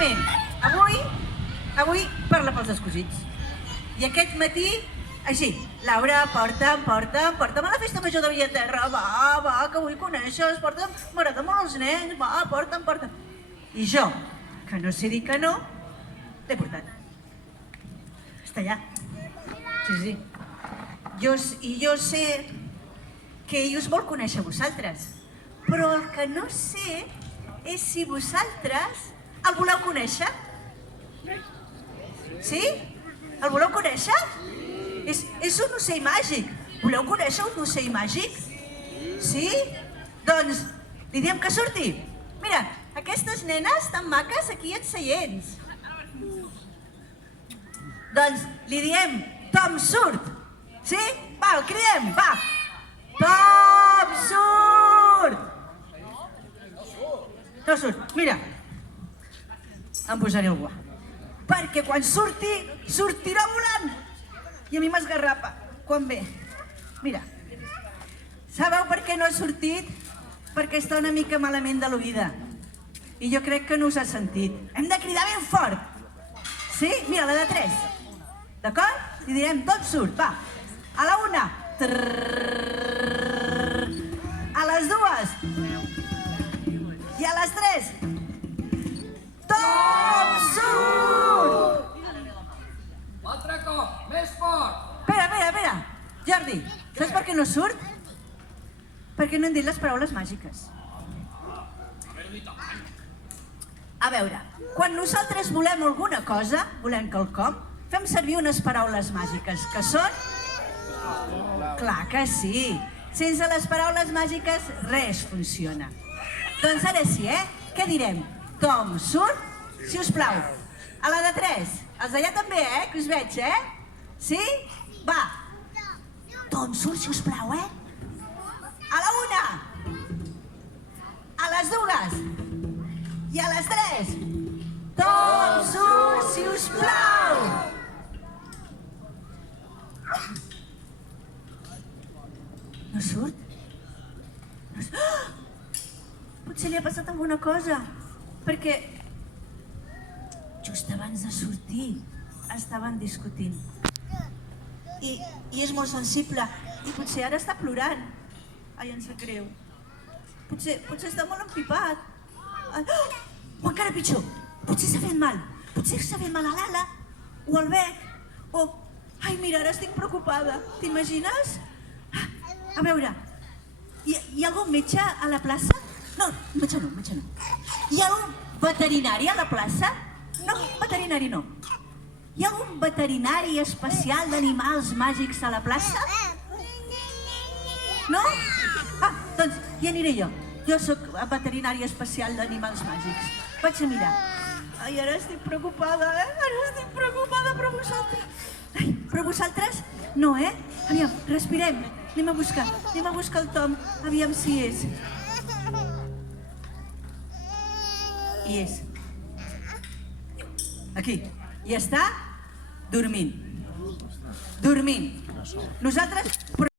moment, avui parla pels descosits. I aquest matí, així, Laura, porta'm a la festa major de Villaterra, va, que vull conèixer, m'agraden molt els nens, va, porta'm. I jo, que no sé dir que no, l'he portat. Està allà. Sí. I jo sé que ell us vol conèixer a vosaltres, però el que no sé és si vosaltres el voleu conèixer. Sí? El voleu conèixer? És un ocell màgic. Voleu conèixer un ocell màgic? Sí? Doncs li diem que surti. Mira, aquestes nenes tan maques aquí en seients. Doncs li diem, Tom, surt. Sí? Va, el cridem, va. Tom, surt! No surt, mira. Em posaré el guant. Perquè quan surti, sortirà volant. I a mi m'esgarrapa quan ve. Mira. Sabeu per què no ha sortit? Perquè està una mica malament de l'oïda. I jo crec que no us ha sentit. Hem de cridar ben fort. Sí? Mira, la de 3. D'acord? I direm, tot surt, va. A la 1. A les 2. I a les 3. Tom, surt! L'altre cop, més fort! Espera. Jordi, saps per què no surt? Perquè no hem dit les paraules màgiques. A veure, quan nosaltres volem alguna cosa, volem quelcom, fem servir unes paraules màgiques, que són... Clar que sí. Sense les paraules màgiques, res funciona. Doncs ara sí, Què direm? Tom, surt? Si us plau. A la de 3. Els d'allà també, que us veig, Sí? Va. Tom, surt, si us plau, A la 1. A les 2. I a les 3. Tom, surt, si us plau. No surt? Potser li ha passat alguna cosa, perquè just abans de sortir estaven discutint. I és molt sensible, i potser ara està plorant. Ai, em sap greu. Potser està molt empipat. O encara pitjor, potser s'ha fet mal. Potser s'ha fet mal a l'ala, o al bec, o... Ai, mira, ara estic preocupada. T'imagines? A veure, hi ha algun metge a la plaça? No, metge no. Hi ha algun veterinari a la plaça? No, veterinari no. Hi ha algun veterinari especial d'animals màgics a la plaça? No? Doncs hi aniré jo. Jo sóc veterinari especial d'animals màgics. Vaig a mirar. Ai, ara estic preocupada, Ara estic preocupada per vosaltres. Ai, però vosaltres no, Aviam, respirem. Anem a buscar el Tom. Aviam si és. I és. Aquí. I està dormint. Nosaltres...